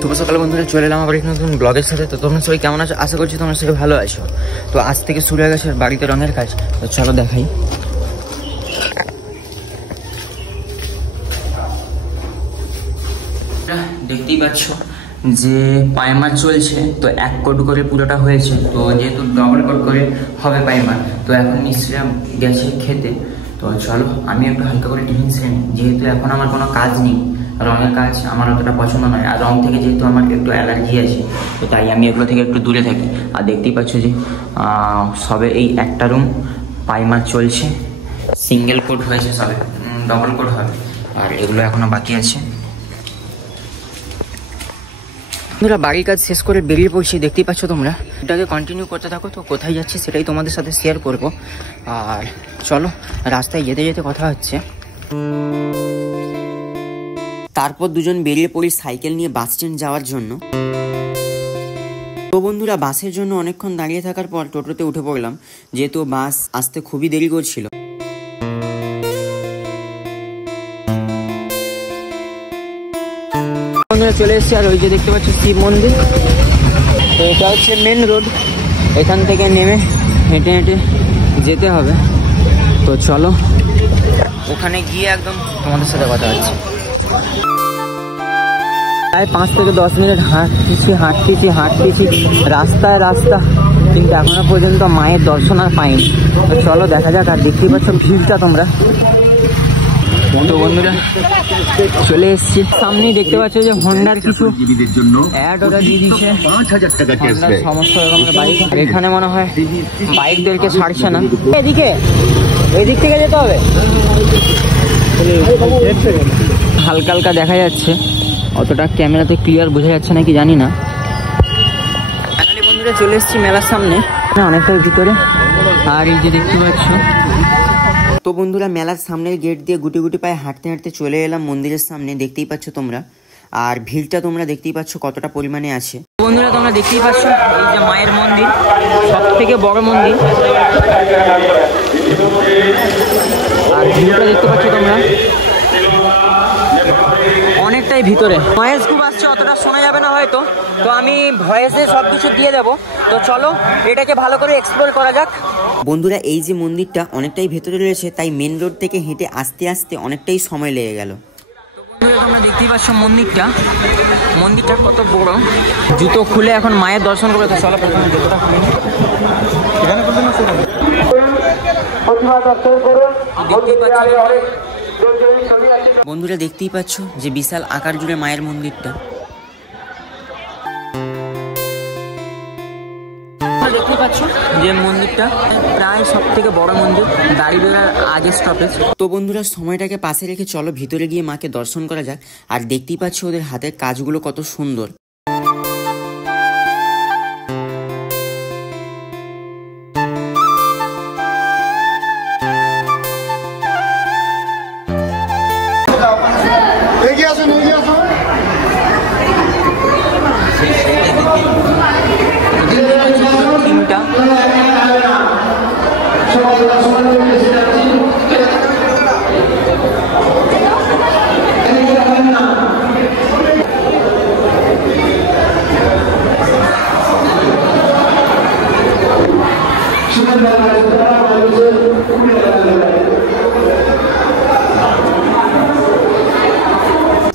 শুভ সকাল বন্ধুরা, চলে এলাম আবার একটি নতুন ব্লগের সাথে। তো তোমরা সবাই কেমন আছো? আশা করছি তোমরা সবাই ভালো আছো। তো আজ থেকে শুরু হয়ে গেছে বাড়িতে রঙের কাজ। তো চলো দেখাই। দেখতেই পাচ্ছ যে পাইমার চলছে। তো 1 কোট করে পুরোটা হয়েছে। তো যেহেতু ডবল কোট করে হবে পাইমার, তো এখন মিস্ত্রিরা গেছে খেতে। তো চলো আমি একটু হালকা করে টিফিন সেরে নিই, যেহেতু এখন আমার কোনো কাজ নেই। রঙের কাজ আমার অতটা পছন্দ নয়, আর রং থেকে যেহেতু আমার একটু অ্যালার্জি আছে, তো তাই আমি এগুলো থেকে একটু দূরে থাকি। আর দেখতেই পাচ্ছ যে সবে এই একটা রুম পাইমার চলছে, সিঙ্গেল কোট হয়েছে, সবে ডবল কোট হবে, আর এগুলো এখনো বাকি আছে। বন্ধুরা বাড়ির কাজ শেষ করে বেরিয়ে পড়ছি, দেখতেই পাচ্ছ তোমরা। এটাকে কন্টিনিউ করতে থাকো। তো কোথায় যাচ্ছি সেটাই তোমাদের সাথে শেয়ার করব। আর চলো, রাস্তায় যেতে যেতে কথা হচ্ছে। তারপর দুজন বেরিয়ে পড়ি সাইকেল নিয়ে বাস স্ট্যান্ড যাওয়ার জন্য। তো বন্ধুরা বাসের জন্য অনেকক্ষণ দাঁড়িয়ে থাকার পর টোটোতে উঠে পড়লাম, যেহেতু বাস আসতে খুবই দেরি করছিল। চলে এসেছি, আর ওই যে দেখতে পাচ্ছি শিব মন্দির। তো এটা হচ্ছে মেন রোড, এখান থেকে নেমে হেঁটে হেঁটে যেতে হবে। তো চলো ওখানে গিয়ে একদম তোমাদের সাথে কথা হচ্ছে। প্রায় 5 থেকে 10 মিনিট হাঁটতেছি রাস্তা, কিন্তু এখনো পর্যন্ত মায়ের দর্শন আর পাইনি। তো চলো দেখা যাক। আর দেখতেই পাচ্ছ ভিড়টা তোমরা। তো বন্ধুরা চলে এসছি, সামনেই দেখতে পাচ্ছ যে হোন্ডার কিছু অ্যাড ওরা দিয়ে দিচ্ছে, 5000 টাকা ক্যাশব্যাক, সমস্ত রকমের বাইক। এখানে মনে হয় বাইকদেরকে ছাড়ছে না। এদিক থেকে যেতে হবে, হালকা হালকা দেখা যাচ্ছে, অতটা ক্যামেরাতে ক্লিয়ার বোঝা যাচ্ছে নাকি জানি না। ফাইনালি বন্ধুরা চলে এসেছি মেলার সামনে, অনেকটাই ভিতরে। আর এই যে দেখতে পাচ্ছ, তো বন্ধুরা মেলার সামনের গেট দিয়ে গুটি গুটি পায়ে হাঁটতে হাঁটতে চলে এলাম মন্দিরের সামনে, দেখতেই পাচ্ছ তোমরা। আর ভিড়টা তোমরা দেখতেই পাচ্ছ কতটা পরিমাণে আছে। বন্ধুরা তোমরা দেখতেই পাচ্ছ এই যে মায়ের মন্দির, সব থেকে বড় মন্দির। আর ভিড়টা দেখতে পাচ্ছ তোমরা অনেকটাই ভিতরে। ভয়েস খুব আসছে, অতটা শোনা যাবে না হয়তো, তো আমি ভয়েসে সব কিছু দিয়ে দেবো। তো চলো এটাকে ভালো করে এক্সপ্লোর করা যাক। বন্ধুরা এই যে মন্দিরটা অনেকটাই ভেতরে রয়েছে, তাই মেন রোড থেকে হেঁটে আসতে আসতে অনেকটাই সময় লেগে গেল। বন্ধুরা তোমরা দেখতেই পাচ্ছ মন্দিরটা কত বড়। জুতো খুলে এখন মায়ের দর্শন করে। তো চলো প্রথমে জুতোটা খুলে নিই। বন্ধুরা দেখতেই পাচ্ছ যে বিশাল আকার জুড়ে মায়ের মন্দিরটা। দেখতে পাচ্ছ যে মন্দিরটা প্রায় সব থেকে বড় মন্দির, দাঁড়িবেলার আগে স্টপেজ। তো বন্ধুরা সময়টাকে পাশে রেখে চলো ভিতরে গিয়ে মাকে দর্শন করা যাক। আর দেখতেই পাচ্ছ ওদের হাতের কাজগুলো কত সুন্দর।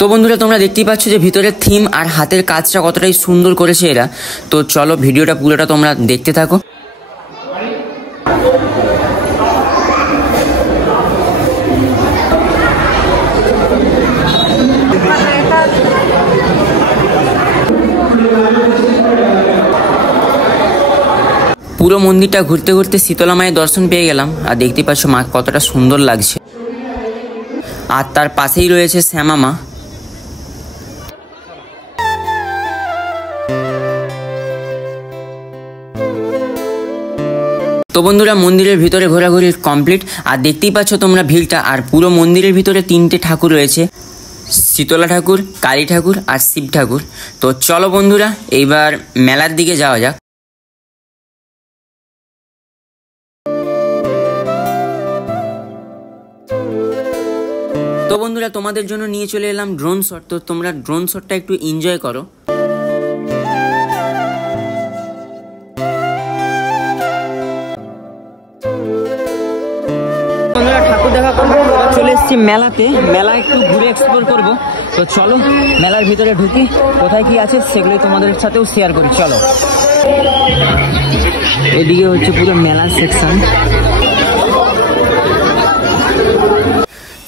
তো বন্ধুরা তোমরা দেখতেই পাচ্ছ যে ভিতরের থিম আর হাতের কাজটা কতটাই সুন্দর করেছে এরা। তো চলো ভিডিওটা পুরোটা তোমরা দেখতে থাকো। পুরো মন্দিরটা ঘুরতে ঘুরতে শীতলা মায়ের দর্শন পেয়ে গেলাম। আর দেখতেই পাচ্ছ মা কতটা সুন্দর লাগছে। আর তার পাশেই রয়েছে শ্যামা মা। তো বন্ধুরা মন্দিরের ভিতরে ঘোরাঘুরি কমপ্লিট। আর দেখতেই পাচ্ছ তোমরা ভিড়টা। আর পুরো মন্দিরের ভিতরে 3টে ঠাকুর রয়েছে, শীতলা ঠাকুর, কালী ঠাকুর আর শিব ঠাকুর। তো চলো বন্ধুরা এইবার মেলার দিকে যাওয়া যাক। তো বন্ধুরা তোমাদের জন্য নিয়ে চলে এলাম ড্রোন শট। তো তোমরা ড্রোন শটটা একটু এনজয় করো। এসেছি মেলাতে, মেলা একটু ঘুরে এক্সপ্লোর করব। তো চলো মেলার ভিতরে ঢুকি, কোথায় কি আছে সেগুলোই তোমাদের সাথেও শেয়ার করি। চলো, এদিকে হচ্ছে পুরো মেলার সেকশন।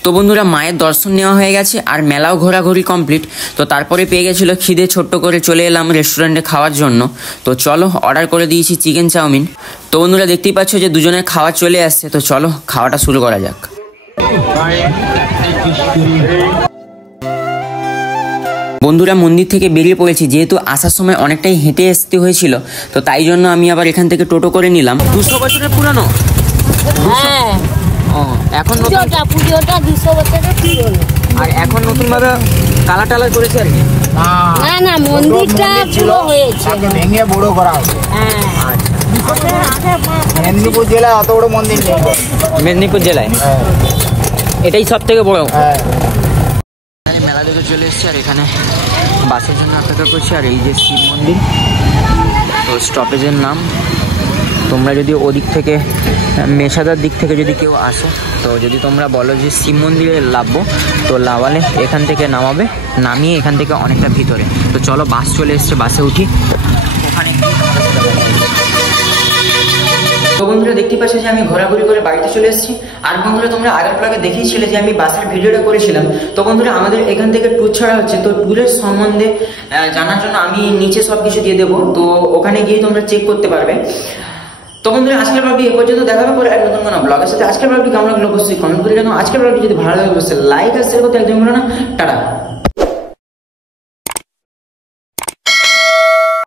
তো বন্ধুরা, মায়ের দর্শন নেওয়া হয়ে গেছে আর মেলাও ঘোরাঘুরি কমপ্লিট। তো তারপরে পেয়ে গেছিলো খিদে, ছোট্ট করে চলে এলাম রেস্টুরেন্টে খাওয়ার জন্য। তো চলো, অর্ডার করে দিয়েছি চিকেন চাউমিন। তো বন্ধুরা দেখতেই পাচ্ছ যে দুজনের খাওয়া চলে আসছে। তো চলো খাওয়াটা শুরু করা যাক। বন্ধুরা মন্দির থেকে বেরিয়ে পড়েছি, যেহেতু আসার সময় অনেকটাই হেঁটে আসতে হয়েছিল, তো তাই জন্য আমি আবার এখান থেকে টোটো করে নিলাম। 200 বছরের পুরানো। হ্যাঁ, এখন পুজোটা 200 বছরের পুরনো। আর এখন নতুন ভাবে কালার টালার করেছে আর কি। না না, মন্দিরটা পুরো হয়েছে, ভেঙে বড় করা হবে। হ্যাঁ, মেদিনীপুর জেলায় অত বড় মন্দির নেই। মেদিনীপুর জেলায় এটাই সব থেকে বড়। হ্যাঁ, মেলা দেখে চলে এসেছি আর এখানে বাসের জন্য অপেক্ষা করছি। আর এই যে শিব মন্দির, তো স্টপেজের নাম। তোমরা যদি ওদিক থেকে মেশাদার দিক থেকে যদি কেউ আসো, তো যদি তোমরা বলো যে শিব মন্দিরে নামবো, তো লাওয়ালে এখান থেকে নামাবে, নামিয়ে এখান থেকে অনেকটা ভিতরে। তো চলো, বাস চলে এসছে, বাসে উঠি, ওখানে তো বন্ধুরা দেখতে পাচ্ছি যে আমি ঘোরাঘুরি করে বাড়িতে চলে এসেছি। আর বন্ধুরা তোমরা আগের ব্লগে দেখিয়েছিলে যে আমি বাসের ভিডিওটা করেছিলাম। তো বন্ধুরা আমাদের এখান থেকে ট্যুর ছাড়া হচ্ছে, তো ট্যুরের সম্বন্ধে জানার জন্য আমি নিচে সব কিছু দিয়ে দেবো, তো ওখানে গিয়ে তোমরা চেক করতে পারবে। তো বন্ধুরা আজকের ব্লগটি এ পর্যন্ত, দেখা হবে পরে এক নতুন কোনো ব্লগের সাথে। আজকের ব্লগটি কেমন লাগলো অবশ্যই কমেন্ট করে জানাও। আজকের ব্লগটি যদি ভালো লাগে অবশ্যই লাইক আর শেয়ার করতে একদম ভুলো না। টাটা।